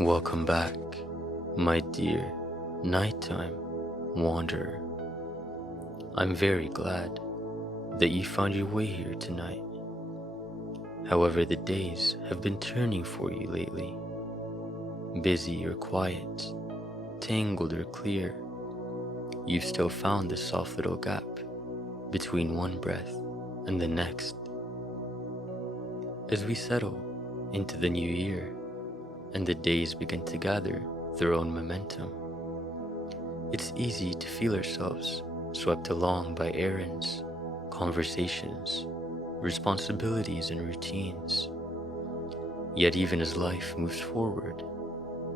Welcome back, my dear nighttime wanderer. I'm very glad that you found your way here tonight. However, the days have been turning for you lately. Busy or quiet, tangled or clear, you've still found the soft little gap between one breath and the next. As we settle into the new year and the days begin to gather their own momentum, it's easy to feel ourselves swept along by errands, conversations, responsibilities, and routines. Yet even as life moves forward,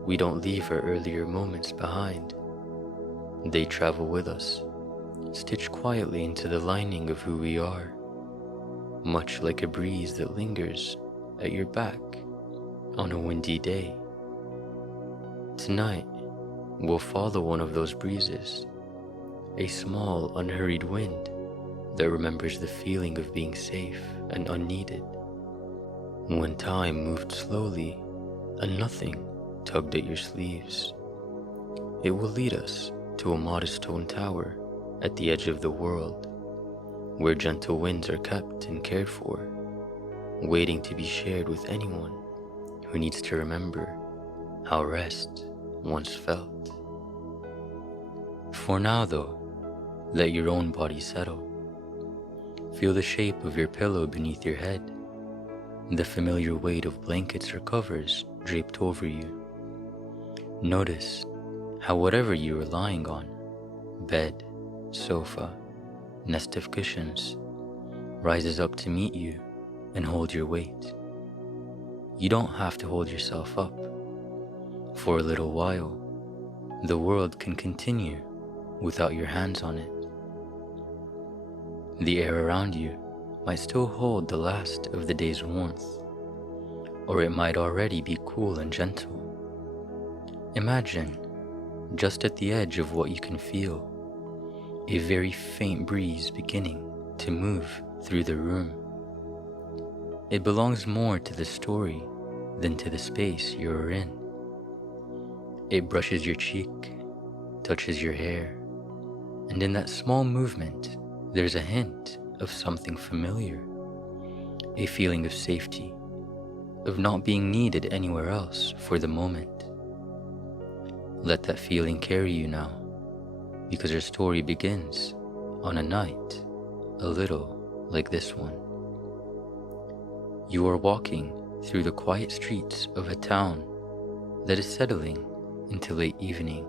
we don't leave our earlier moments behind. They travel with us, stitched quietly into the lining of who we are, much like a breeze that lingers at your back on a windy day. Tonight, we'll follow one of those breezes, a small, unhurried wind that remembers the feeling of being safe and unneeded. When time moved slowly and nothing tugged at your sleeves, it will lead us to a modest stone tower at the edge of the world, where gentle winds are kept and cared for, waiting to be shared with anyone who needs to remember how rest once felt. For now though, let your own body settle. Feel the shape of your pillow beneath your head, the familiar weight of blankets or covers draped over you. Notice how whatever you are lying on, bed, sofa, nest of cushions, rises up to meet you and hold your weight. You don't have to hold yourself up. For a little while, the world can continue without your hands on it. The air around you might still hold the last of the day's warmth, or it might already be cool and gentle. Imagine, just at the edge of what you can feel, a very faint breeze beginning to move through the room. It belongs more to the story than to the space you're in. It brushes your cheek, touches your hair, and in that small movement, there's a hint of something familiar, a feeling of safety, of not being needed anywhere else for the moment. Let that feeling carry you now, because our story begins on a night a little like this one. You are walking through the quiet streets of a town that is settling into late evening.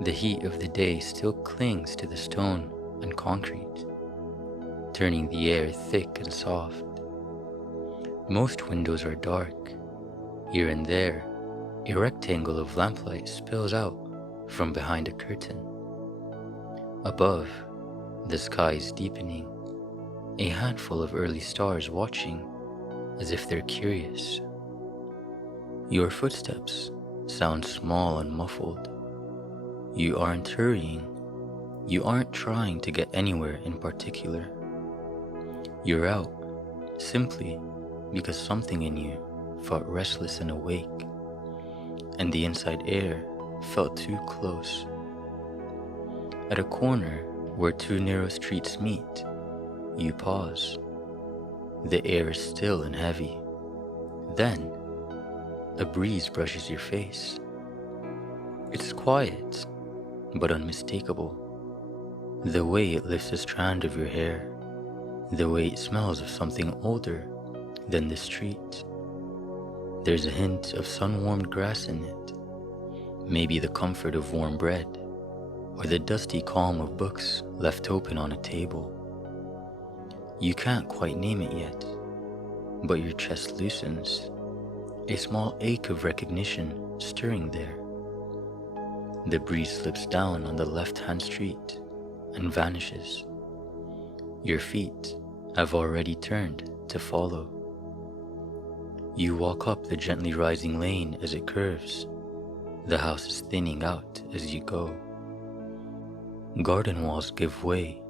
The heat of the day still clings to the stone and concrete, turning the air thick and soft. Most windows are dark. Here and there, a rectangle of lamplight spills out from behind a curtain. Above, the sky is deepening, a handful of early stars watching as if they're curious. Your footsteps sound small and muffled. You aren't hurrying. You aren't trying to get anywhere in particular. You're out simply because something in you felt restless and awake, and the inside air felt too close. At a corner where two narrow streets meet, you pause. The air is still and heavy. Then, a breeze brushes your face. It's quiet, but unmistakable. The way it lifts a strand of your hair, the way it smells of something older than the street. There's a hint of sun-warmed grass in it, maybe the comfort of warm bread, or the dusty calm of books left open on a table. You can't quite name it yet, but your chest loosens, a small ache of recognition stirring there. The breeze slips down on the left-hand street and vanishes. Your feet have already turned to follow. You walk up the gently rising lane as it curves. The house is thinning out as you go. Garden walls give way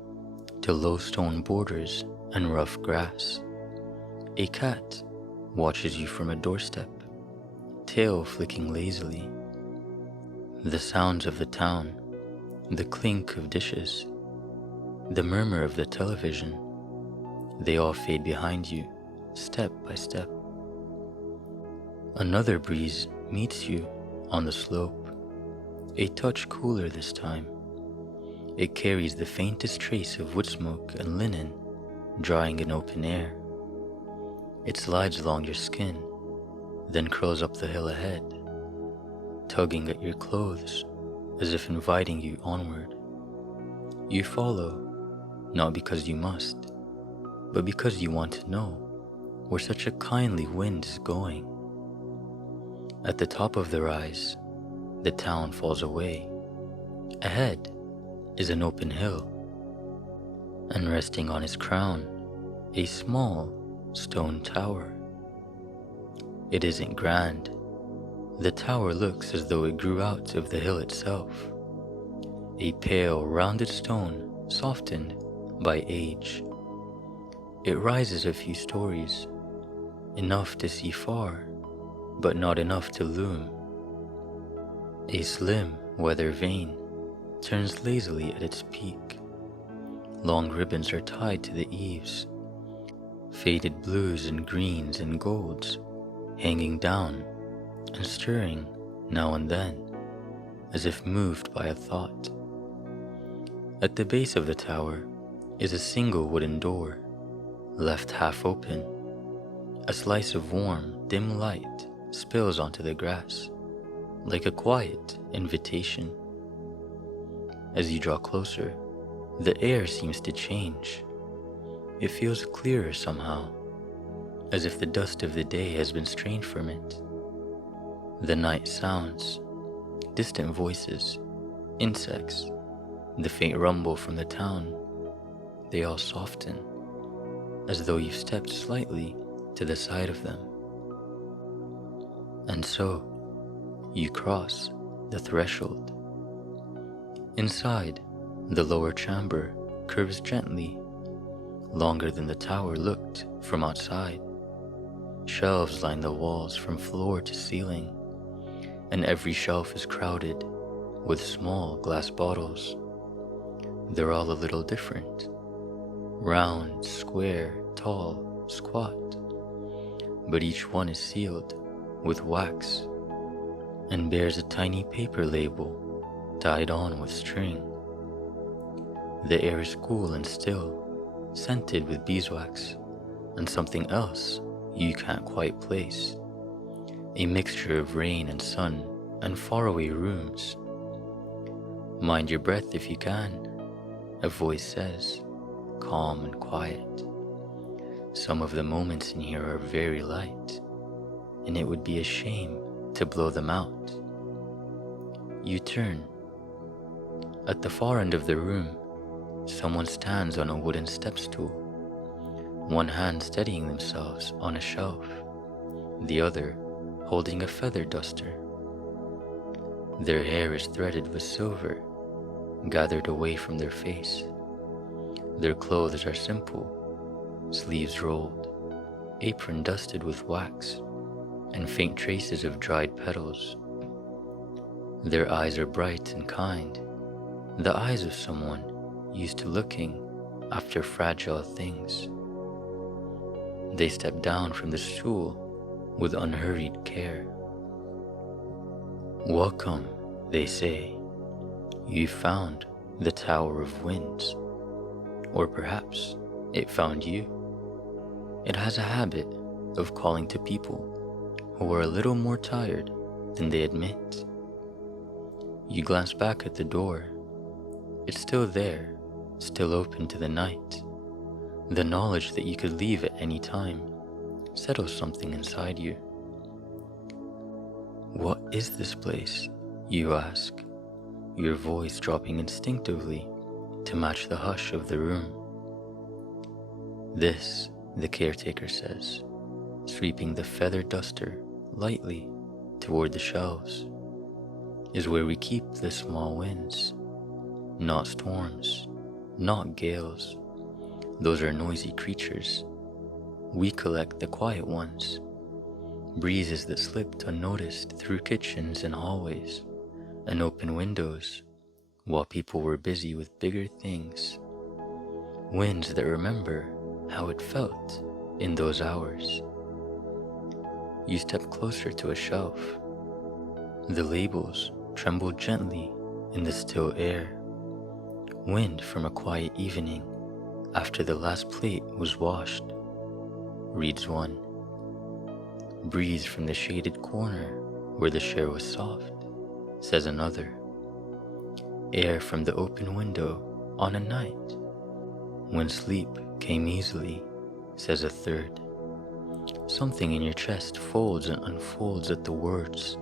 to low stone borders and rough grass. A cat watches you from a doorstep, tail flicking lazily. The sounds of the town, the clink of dishes, the murmur of the television, they all fade behind you, step by step. Another breeze meets you on the slope, a touch cooler this time. It carries the faintest trace of wood smoke and linen drying in open air. It slides along your skin, then curls up the hill ahead, tugging at your clothes as if inviting you onward. You follow, not because you must, but because you want to know where such a kindly wind is going. At the top of the rise, the town falls away. Ahead is an open hill, and resting on its crown, a small stone tower. It isn't grand. The tower looks as though it grew out of the hill itself, a pale, rounded stone softened by age. It rises a few stories, enough to see far, but not enough to loom. A slim weather vane turns lazily at its peak. Long ribbons are tied to the eaves, faded blues and greens and golds hanging down and stirring now and then, as if moved by a thought. At the base of the tower is a single wooden door, left half open. A slice of warm, dim light spills onto the grass, like a quiet invitation. As you draw closer, the air seems to change. It feels clearer somehow, as if the dust of the day has been strained from it. The night sounds, distant voices, insects, the faint rumble from the town, they all soften, as though you've stepped slightly to the side of them. And so, you cross the threshold. Inside, the lower chamber curves gently, longer than the tower looked from outside. Shelves line the walls from floor to ceiling, and every shelf is crowded with small glass bottles. They're all a little different. Round, square, tall, squat. But each one is sealed with wax and bears a tiny paper label tied on with string. The air is cool and still, scented with beeswax and something else you can't quite place. A mixture of rain and sun and faraway rooms. Mind your breath if you can, a voice says, calm and quiet. Some of the moments in here are very light, and it would be a shame to blow them out. You turn. At the far end of the room, someone stands on a wooden step stool, one hand steadying themselves on a shelf, the other holding a feather duster. Their hair is threaded with silver, gathered away from their face. Their clothes are simple, sleeves rolled, apron dusted with wax, and faint traces of dried petals. Their eyes are bright and kind, the eyes of someone used to looking after fragile things. They step down from the stool with unhurried care. Welcome, they say. You've found the Tower of Winds. Or perhaps it found you. It has a habit of calling to people who are a little more tired than they admit. You glance back at the door. It's still there, still open to the night. The knowledge that you could leave at any time settles something inside you. What is this place? You ask, your voice dropping instinctively to match the hush of the room. This, the caretaker says, sweeping the feather duster lightly toward the shelves, is where we keep the small winds. Not storms, not gales. Those are noisy creatures. We collect the quiet ones, breezes that slipped unnoticed through kitchens and hallways and open windows while people were busy with bigger things. Winds that remember how it felt in those hours. You step closer to a shelf. The labels tremble gently in the still air. Wind from a quiet evening after the last plate was washed, reads one. Breeze from the shaded corner where the share was soft, says another. Air from the open window on a night when sleep came easily, says a third. Something in your chest folds and unfolds at the words.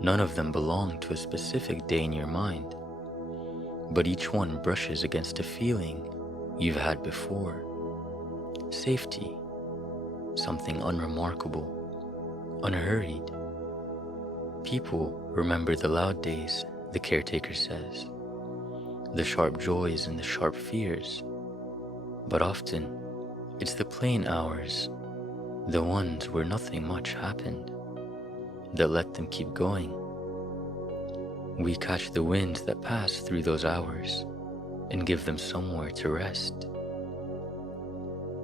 None of them belong to a specific day in your mind, but each one brushes against a feeling you've had before. Safety, something unremarkable, unhurried. People remember the loud days, the caretaker says, the sharp joys and the sharp fears, but often it's the plain hours, the ones where nothing much happened, that let them keep going. We catch the winds that pass through those hours and give them somewhere to rest.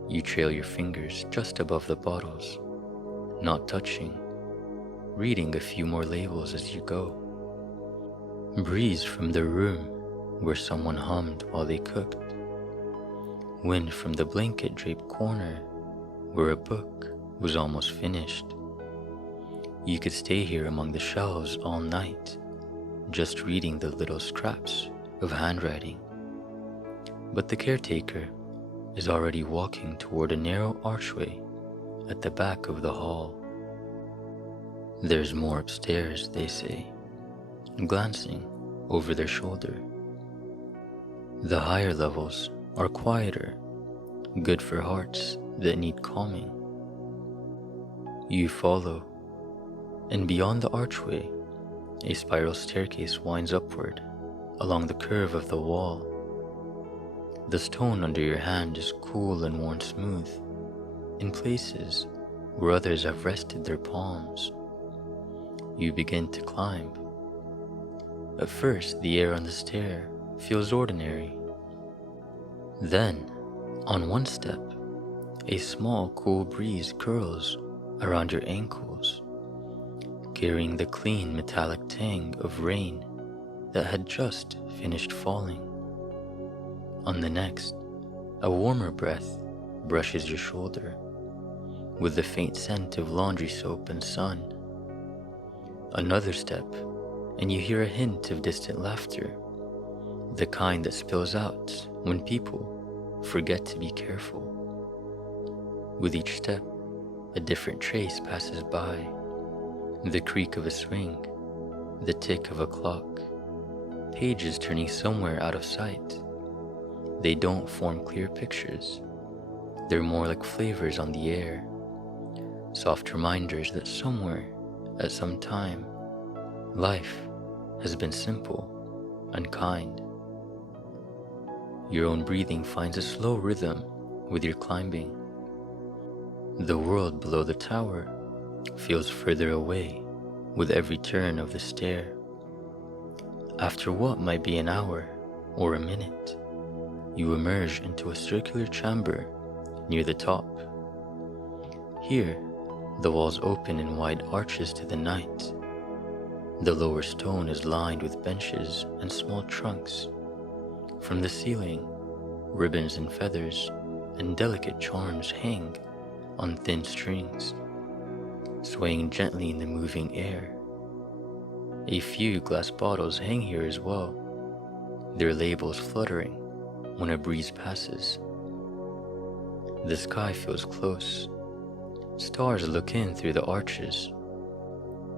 You trail your fingers just above the bottles, not touching, reading a few more labels as you go. Breeze from the room where someone hummed while they cooked. Wind from the blanket-draped corner where a book was almost finished. You could stay here among the shelves all night, just reading the little scraps of handwriting. But the caretaker is already walking toward a narrow archway at the back of the hall. There's more upstairs, they say, glancing over their shoulder. The higher levels are quieter, good for hearts that need calming. You follow, and beyond the archway, a spiral staircase winds upward along the curve of the wall. The stone under your hand is cool and worn smooth, in places where others have rested their palms. You begin to climb. At first, the air on the stair feels ordinary. Then, on one step, a small cool breeze curls around your ankles, carrying the clean metallic tang of rain that had just finished falling. On the next, a warmer breath brushes your shoulder, with the faint scent of laundry soap and sun. Another step, and you hear a hint of distant laughter, the kind that spills out when people forget to be careful. With each step, a different trace passes by, the creak of a swing, the tick of a clock, pages turning somewhere out of sight. They don't form clear pictures. They're more like flavors on the air, soft reminders that somewhere, at some time, life has been simple and kind. Your own breathing finds a slow rhythm with your climbing. The world below the tower feels further away with every turn of the stair. After what might be an hour or a minute, you emerge into a circular chamber near the top. Here, the walls open in wide arches to the night. The lower stone is lined with benches and small trunks. From the ceiling, ribbons and feathers and delicate charms hang on thin strings, swaying gently in the moving air. A few glass bottles hang here as well, their labels fluttering when a breeze passes. The sky feels close. Stars look in through the arches,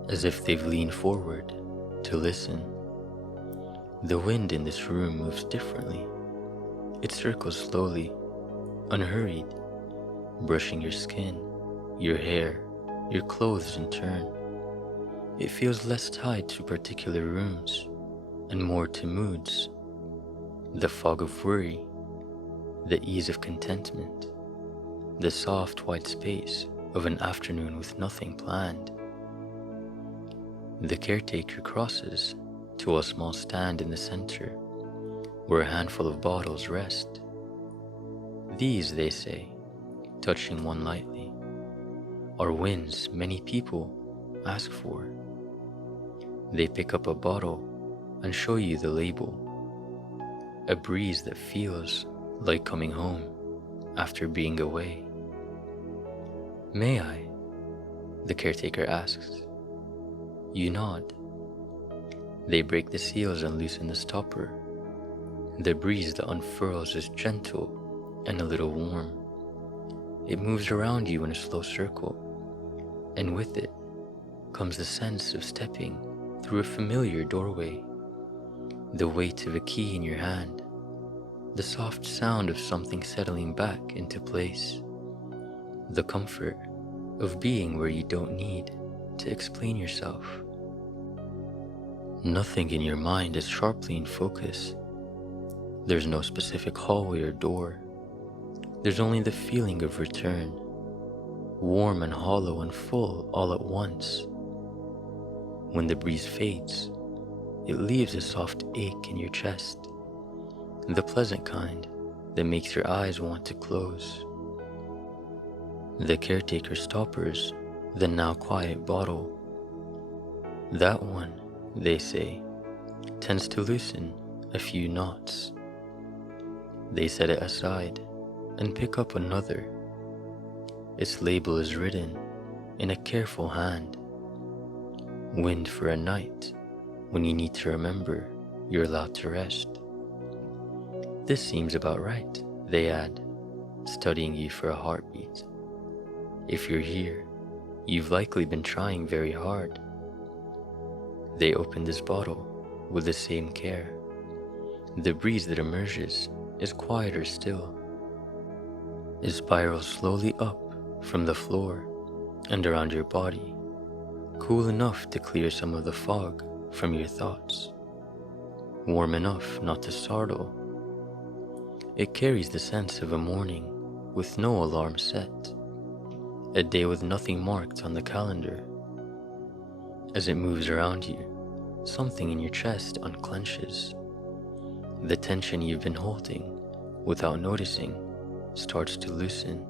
as if they've leaned forward to listen. The wind in this room moves differently. It circles slowly, unhurried, brushing your skin, your hair, your clothes in turn. It feels less tied to particular rooms and more to moods. The fog of worry, the ease of contentment, the soft white space of an afternoon with nothing planned. The caretaker crosses to a small stand in the center where a handful of bottles rest. These, they say, touching one lightly, are winds many people ask for. They pick up a bottle and show you the label, a breeze that feels like coming home after being away. "May I?" the caretaker asks. You nod. They break the seals and loosen the stopper. The breeze that unfurls is gentle and a little warm. It moves around you in a slow circle, and with it comes the sense of stepping through a familiar doorway, the weight of a key in your hand, the soft sound of something settling back into place, the comfort of being where you don't need to explain yourself. Nothing in your mind is sharply in focus. There's no specific hallway or door. There's only the feeling of return, warm and hollow and full all at once. When the breeze fades, it leaves a soft ache in your chest, the pleasant kind that makes your eyes want to close. The caretaker stoppers the now quiet bottle. That one, they say, tends to loosen a few knots. They set it aside and pick up another. Its label is written in a careful hand. Wind for a night when you need to remember you're allowed to rest. This seems about right, they add, studying you for a heartbeat. If you're here, you've likely been trying very hard. They open this bottle with the same care. The breeze that emerges is quieter still. It spirals slowly up from the floor and around your body, cool enough to clear some of the fog from your thoughts, warm enough not to startle. It carries the sense of a morning with no alarm set, a day with nothing marked on the calendar. As it moves around you, something in your chest unclenches. The tension you've been holding without noticing starts to loosen.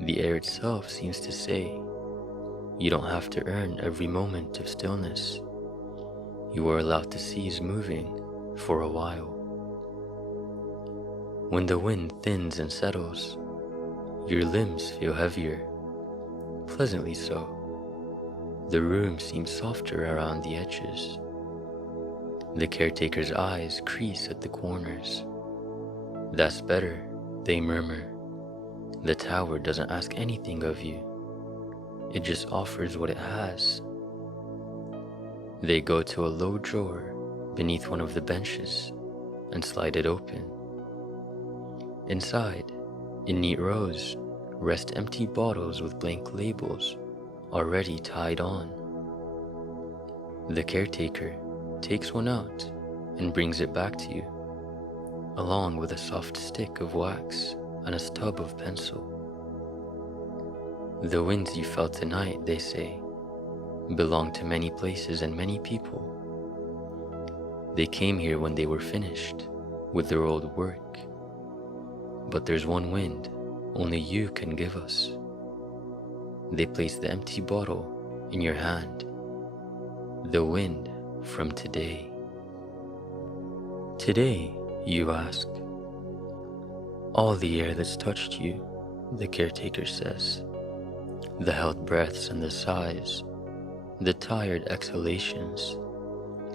The air itself seems to say, you don't have to earn every moment of stillness. You are allowed to cease moving for a while. When the wind thins and settles, your limbs feel heavier, pleasantly so. The room seems softer around the edges. The caretaker's eyes crease at the corners. That's better, they murmur. The tower doesn't ask anything of you. It just offers what it has. They go to a low drawer beneath one of the benches and slide it open. Inside, in neat rows, rest empty bottles with blank labels already tied on. The caretaker takes one out and brings it back to you, along with a soft stick of wax and a stub of pencil. The winds you felt tonight, they say, belong to many places and many people. They came here when they were finished with their old work. But there's one wind only you can give us. They place the empty bottle in your hand. The wind from today. Today, you ask. All the air that's touched you, the caretaker says. The held breaths and the sighs, the tired exhalations,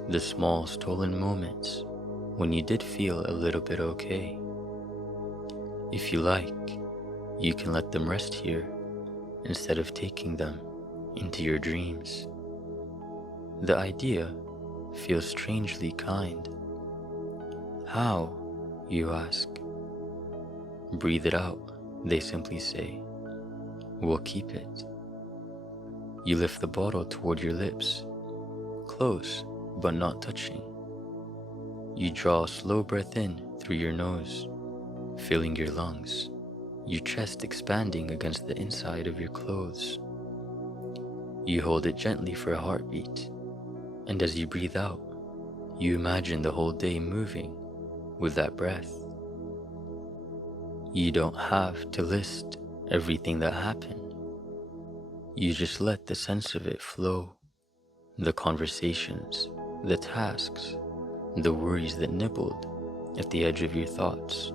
the small stolen moments when you did feel a little bit okay. If you like, you can let them rest here instead of taking them into your dreams. The idea feels strangely kind. How, you ask? Breathe it out, they simply say. We'll keep it. You lift the bottle toward your lips, close but not touching. You draw a slow breath in through your nose, filling your lungs. your chest expanding against the inside of your clothes. You hold it gently for a heartbeat, and as you breathe out, you imagine the whole day moving with that breath. You don't have to list everything that happened. You just let the sense of it flow. The conversations, the tasks, the worries that nibbled at the edge of your thoughts,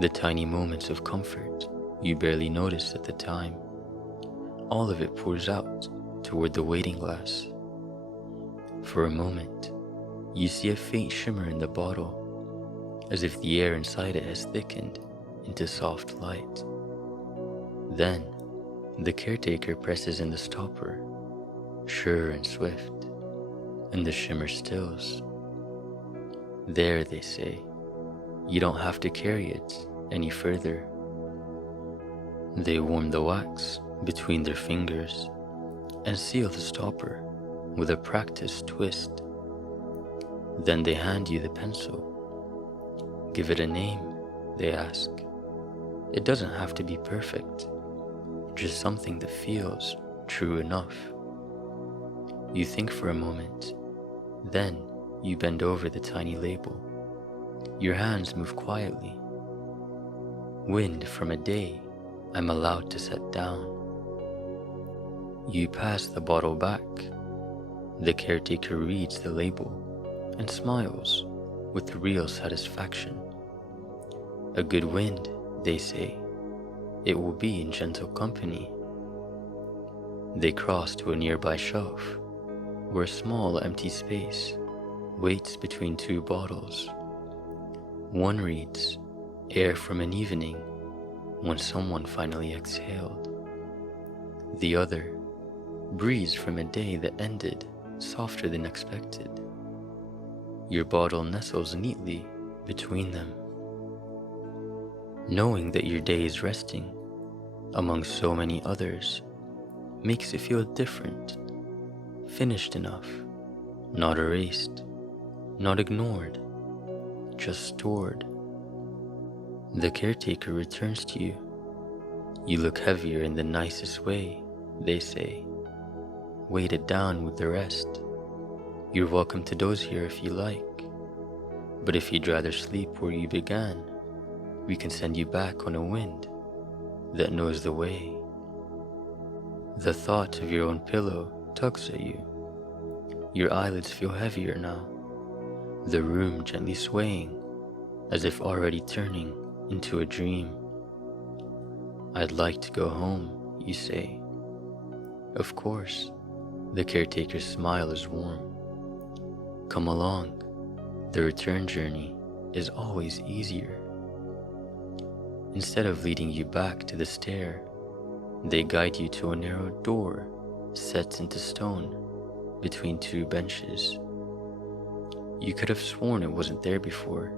the tiny moments of comfort you barely noticed at the time. All of it pours out toward the waiting glass. For a moment, you see a faint shimmer in the bottle, as if the air inside it has thickened into soft light. Then, the caretaker presses in the stopper, sure and swift, and the shimmer stills. There, they say, you don't have to carry it any further. They warm the wax between their fingers and seal the stopper with a practiced twist. Then they hand you the pencil. Give it a name, they ask. It doesn't have to be perfect, just something that feels true enough. You think for a moment, then you bend over the tiny label. Your hands move quietly. Wind from a day I'm allowed to set down. You pass the bottle back. The caretaker reads the label and smiles with real satisfaction. A good wind, they say. It will be in gentle company. They cross to a nearby shelf where a small empty space waits between two bottles. One reads, "Air from an evening when someone finally exhaled." The other, "Breeze from a day that ended softer than expected." Your bottle nestles neatly between them. Knowing that your day is resting among so many others makes it feel different, finished enough, not erased, not ignored, just stored. The caretaker returns to you. You look heavier in the nicest way, they say, weighted down with the rest. You're welcome to doze here if you like, but if you'd rather sleep where you began, we can send you back on a wind that knows the way. The thought of your own pillow tugs at you. Your eyelids feel heavier now, the room gently swaying as if already turning into a dream. I'd like to go home, you say. Of course, the caretaker's smile is warm. Come along, the return journey is always easier. Instead of leading you back to the stair, they guide you to a narrow door set into stone between two benches. You could have sworn it wasn't there before.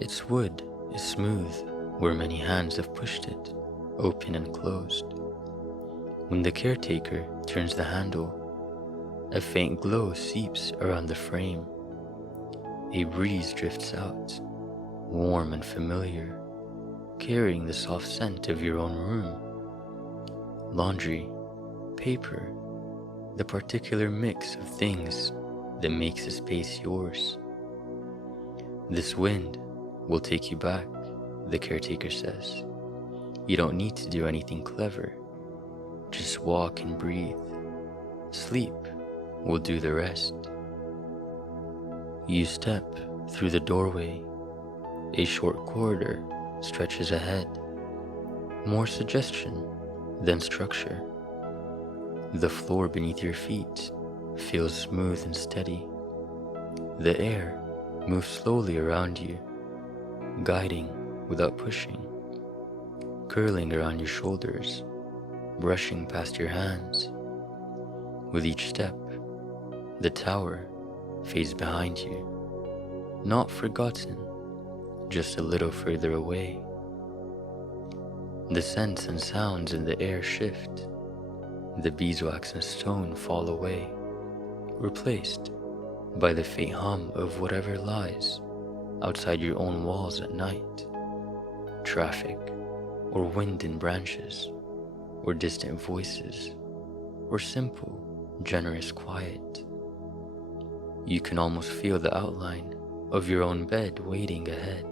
Its wood is smooth where many hands have pushed it, open and closed. When the caretaker turns the handle, a faint glow seeps around the frame. A breeze drifts out, warm and familiar, carrying the soft scent of your own room. Laundry, paper, the particular mix of things that makes a space yours. This wind will take you back, the caretaker says. You don't need to do anything clever. Just walk and breathe. Sleep will do the rest. You step through the doorway. A short corridor stretches ahead. More suggestion than structure. The floor beneath your feet feels smooth and steady. The air moves slowly around you, guiding without pushing, curling around your shoulders, brushing past your hands. With each step, the tower fades behind you, not forgotten, just a little further away. The scents and sounds in the air shift. The beeswax and stone fall away, replaced by the faint hum of whatever lies outside your own walls at night. traffic, or wind in branches, or distant voices, or simple, generous quiet. You can almost feel the outline of your own bed waiting ahead,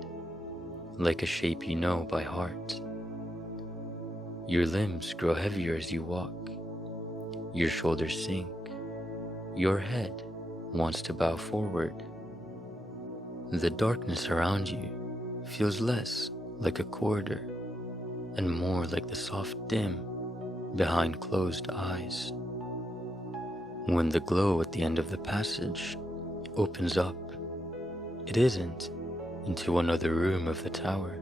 like a shape you know by heart. Your limbs grow heavier as you walk, your shoulders sink, your head wants to bow forward. The darkness around you feels less like a corridor and more like the soft dim behind closed eyes. When the glow at the end of the passage opens up, it isn't into another room of the tower.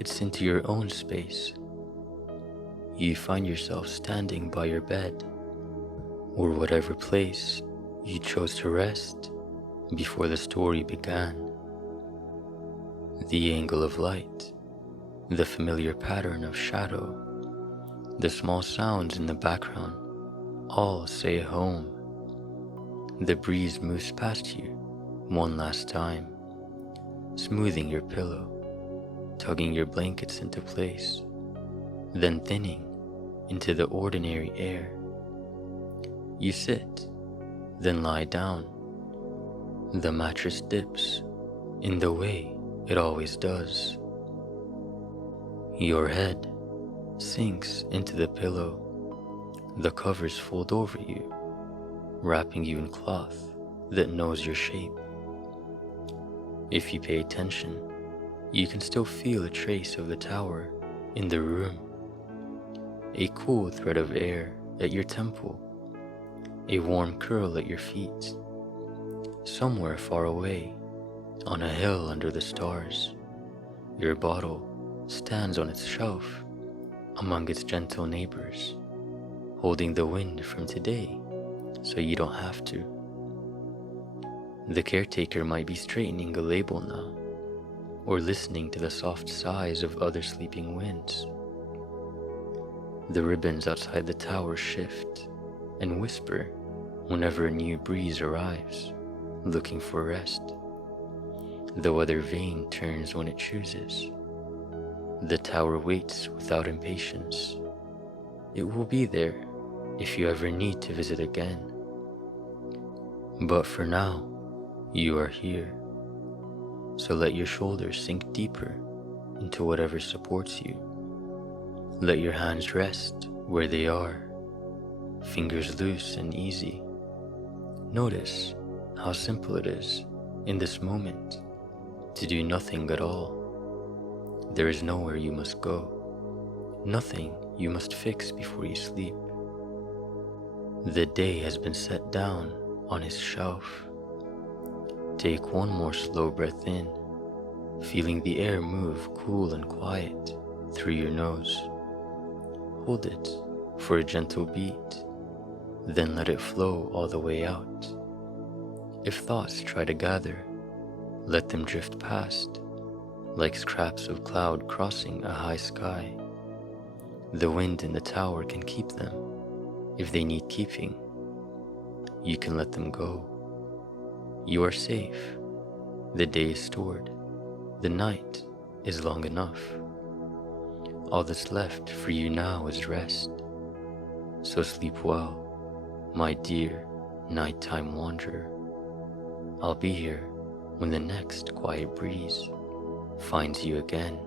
It's into your own space. You find yourself standing by your bed, or whatever place you chose to rest before the story began. The angle of light, the familiar pattern of shadow, the small sounds in the background all say home. The breeze moves past you one last time, smoothing your pillow, tugging your blankets into place, then thinning into the ordinary air. You sit, then lie down. The mattress dips in the way it always does. Your head sinks into the pillow. The covers fold over you, wrapping you in cloth that knows your shape. If you pay attention, you can still feel a trace of the tower in the room. A cool thread of air at your temple, a warm curl at your feet. Somewhere far away, on a hill under the stars, your bottle stands on its shelf among its gentle neighbors, holding the wind from today so you don't have to. The caretaker might be straightening a label now, or listening to the soft sighs of other sleeping winds. The ribbons outside the tower shift and whisper whenever a new breeze arrives, looking for rest. The weather vane turns when it chooses. The tower waits without impatience. It will be there if you ever need to visit again. But for now, you are here. So let your shoulders sink deeper into whatever supports you. Let your hands rest where they are, fingers loose and easy. Notice how simple it is in this moment to do nothing at all. There is nowhere you must go, nothing you must fix before you sleep. The day has been set down on his shelf. Take one more slow breath in, feeling the air move cool and quiet through your nose. Hold it for a gentle beat, then let it flow all the way out. If thoughts try to gather, let them drift past, like scraps of cloud crossing a high sky. The wind in the tower can keep them, if they need keeping. You can let them go. You are safe. The day is stored. The night is long enough. All that's left for you now is rest. So sleep well, my dear nighttime wanderer. I'll be here when the next quiet breeze finds you again.